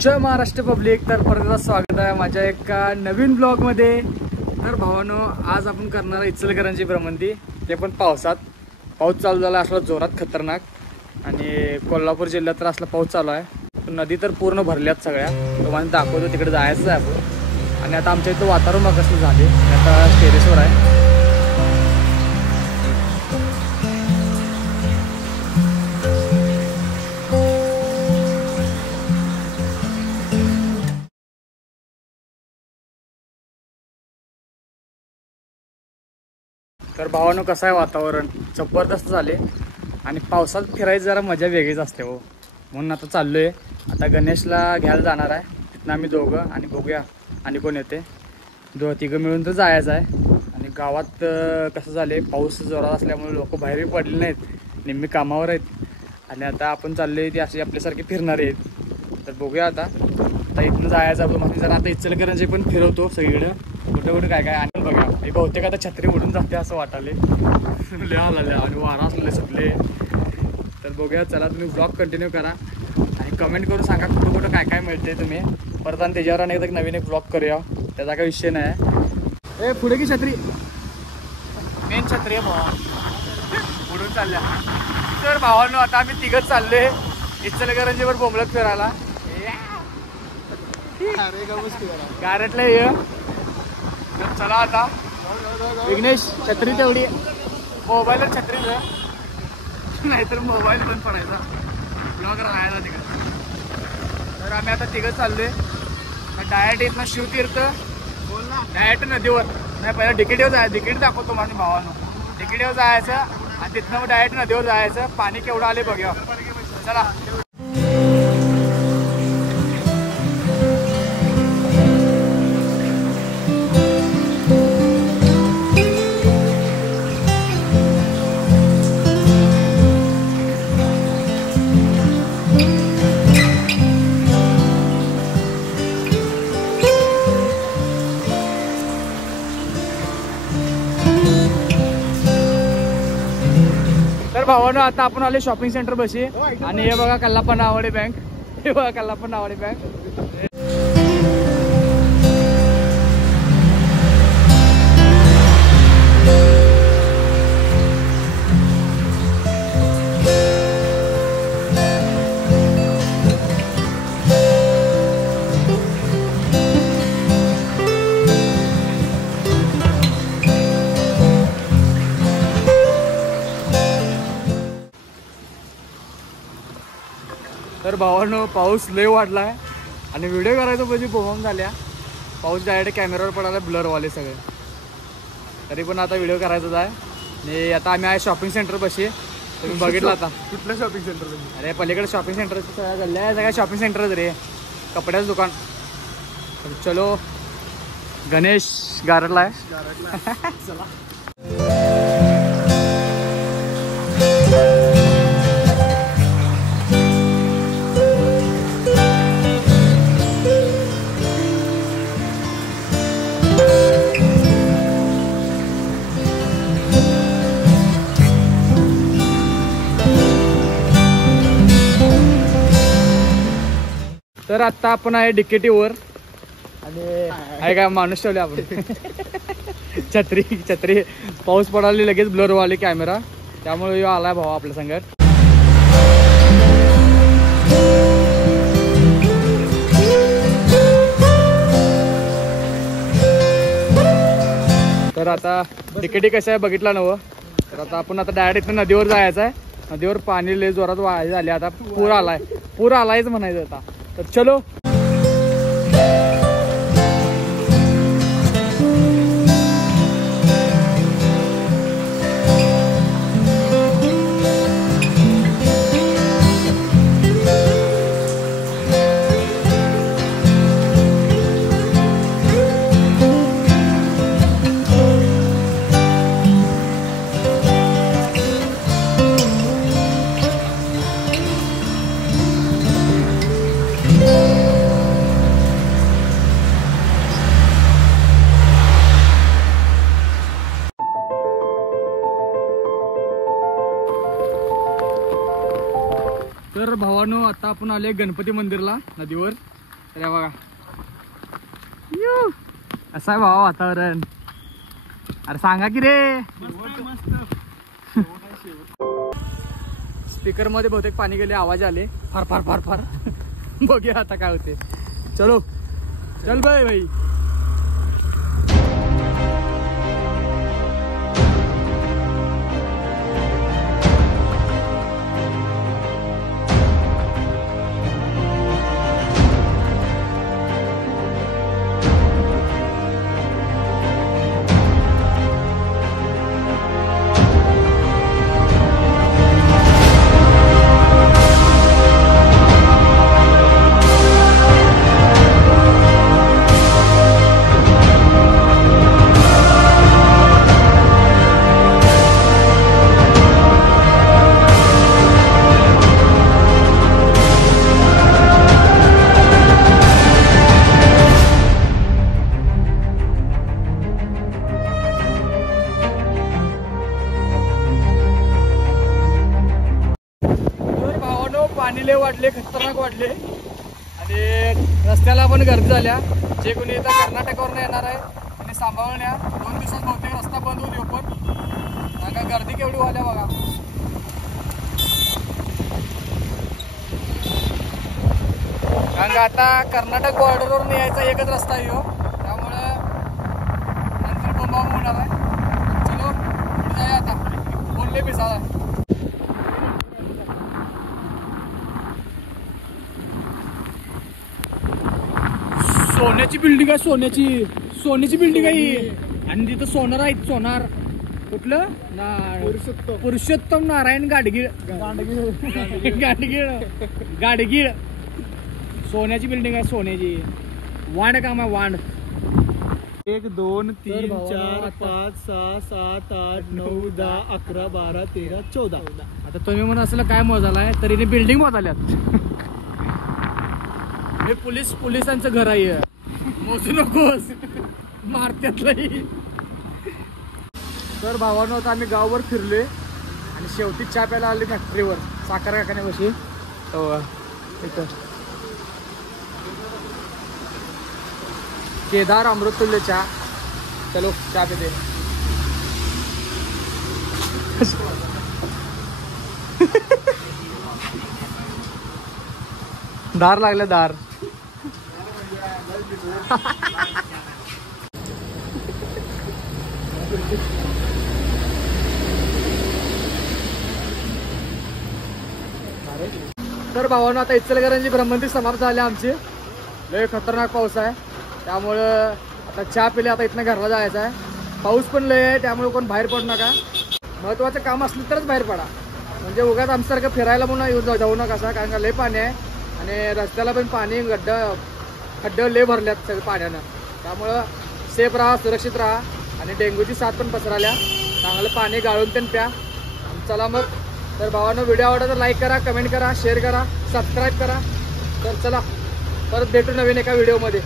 जय Maharashtra public. तर परत स्वागत आहे माझ्या एका नवीन ब्लॉगमध्ये. तर भावानो, आज आपण करणार आहे इचलकरंजी भ्रमंती, ते पण पावसात. पाऊस चालू झाला असला जोरात खतरनाक, आणि कोल्हापूर जिल्ह्यात तर असला पाऊस चालू आहे. नदी तर पूर्ण भरल्यात सगळ्या. तुम्हाला दाखवतो, तिकडे जायचं आहे आपण. आणि आता आमच्या इथं वातावरण बघ कसं झाले. आता टेरेसवर आहे. तर भावानो, कसं आहे वातावरण जबरदस्त झाले. आणि पावसात फिरायची जरा मजा वेगळीच असते हो. म्हणून आता चाललो आहे. आता गणेशला घ्यायला जाणार आहे. तिथनं आम्ही दोघं, आणि बघूया आणि कोण येते. तिघं मिळून तर जायचं आहे. आणि गावात कसं झाले, पाऊस जोरात असल्यामुळे लोक बाहेरही पडले नाहीत, निम्मी कामावर आहेत. आणि आता आपण चाललो आहे, ती अशी आपल्यासारखे फिरणारे आहेत. तर बघूया आता इथनं जायचं आपण. म्हणजे जरा आता इचलकरंजी पण फिरवतो सगळीकडं, कुठं कुठं काय काय. आणि बघा, मी बहुतेक आता छत्री उडून जाते असं वाटाले. लिहा आणि वारा असले सुटले. तर बघूया, चला तुम्ही ब्लॉग कंटिन्यू करा आणि कमेंट करून सांगा कुठं कुठं काय काय मिळते तुम्ही. परत आणि त्याच्यावर आणि एकदा नवीन एक ब्लॉग करूया, त्याचा काही विषय नाही. ए पुढे की छत्री, मेन छत्री आहे भावा, उडून चालल्या. तर भावांनो, आता आम्ही तिघच चाललोय इचलकरंजीवर बोंबलत फिरायला. गारटला ये. तर चला आता. विघ्नेश, छत्री तेवढी, मोबाईलच छत्री नाहीतर मोबाईल पण पडायचा, ब्लॉग राहायला तिकडे. तर आम्ही आता तिघं चाललोय डायरेक्ट इथनं शिवतीर्थ, डायरेक्ट नदीवर. नाही, पहिला डिकेटीवर जायचं. डिकेट दाखवतो माझ्या भावानं. डिकेटीवर जायचं आणि तिथनं मग डायरेक्ट नदीवर जायचं. पाणी केवढं आले बघूया, चला. भावानो, आता आपण आले शॉपिंग सेंटर बशी. आणि हे बघा कल्लाप्पा नावाडे बँक. हे बघा कल्लाप्पा नावाडे बँक. तर भावानो, पाऊस लय वाढलाय आणि व्हिडिओ करायचं म्हणजे बोंब झाल्या. पाऊस डायरेक्ट कॅमेरावर पडायला, ब्लरवाले सगळे. तरी पण आता व्हिडिओ करायचाच आहे. आणि आता आम्ही आहे शॉपिंग सेंटर बशी. तुम्ही बघितलं आता. कुठलं शॉपिंग सेंटर? अरे पलीकडे शॉपिंग सेंटर सगळ्या गल्ल्या आहे, सगळ्या शॉपिंग सेंटरच रे, कपड्याचं दुकान. तर चलो, गणेश गारटला आहे. चला. तर आता आपण आहे डिकेटीवर. आणि आहे काय माणूस ठेवले आपण. छत्री पाऊस पडायला लगेच ब्लरवाले कॅमेरा, त्यामुळे आलाय भावा आपल्या संगत. तर आता डिकेटी कसं आहे बघितला नव. तर आता आपण डायरेक्ट इथं नदीवर जायचं आहे. नदीवर पाणी लय जोरात वाढ झाले. आता पूर आलायच म्हणायचं आता. तर चलो. तर भावानो, आता आपण आले गणपती मंदिरला नदीवर. अरे बघा असं आहे भावा वातावरण. अरे सांगा की रे. स्पीकर मध्ये बहुतेक पाणी गेले, आवाज आले फार फार फार फार. बघूया आता काय होते. चलो चल बाय भाई. पाणी लय वाढले, खतरनाक वाढले आणि रस्त्याला पण गर्दी झाल्या. जे कोणी इथं कर्नाटकावरून येणार आहे त्यांनी सांभाळण्या. 2 दिवसात बहुतेक रस्ता बंद होईल ओपन. का गर्दी केवढी वाढल्या बघा. कारण का आता कर्नाटक बॉर्डरवरून यायचा एकच रस्ता आहे हो, त्यामुळं नंतर बोंबाबोंब होणार आहे. चलो पुढे जाऊया आता. बोलले पिसाळा. सोन्याची बिल्डिंग आहे, सोन्याची बिल्डिंग आहे ही. आणि तिथं सोनार आहे. सोनार कुठलं पुरुषोत्तम नारायण गाडगीळ. गाडगीळ सोन्याची बिल्डिंग आहे, सोन्याची. वांड काम आहे, वांड. 1 2 3 4 5 6 7 8 9 10 11 12 13 14. आता तुम्ही म्हणून असलं काय मोजालाय, तरी बिल्डिंग मोजाल्यात. हे पोलिसांचं घर आहे, मोजू नकोस मारत्यातलंही. तर भावानं आता आम्ही गावभर फिरले आणि शेवटी चहा प्यायला आले फॅक्टरीवर, साखर कारखान्यापाशी. इथं केदार अमृतुल्य चहा. चलो चहा पिते. दार लागले, दार. तर भावानं आता इचलकरंजी ब्रह्मंदी समाप्त झाले आमचे. लय खतरनाक पाऊस आहे, त्यामुळं आता चहा पिले. आता इथनं घरला जायचं आहे. पाऊस पण लय आहे, त्यामुळे कोण बाहेर पडू नका. महत्वाचं काम असलं तरच बाहेर पडा, म्हणजे उगाच आमच्यासारखं फिरायला म्हणून जाऊ नका असा. कारण का लय पाणी आहे आणि रस्त्याला पण पाणी, खड्डे लय भरल्यात सगळं पाण्यानं. त्यामुळं सेफ राहा, सुरक्षित राहा. आणि डेंग्यूची साथ पण पसराल्या. चांगलं पाणी गाळून पण प्या. चला मग. तर भावानं व्हिडिओ आवडला तर लाईक करा, कमेंट करा, शेअर करा, सबस्क्राईब करा. तर चला परत भेटू नवीन एका व्हिडिओमध्ये.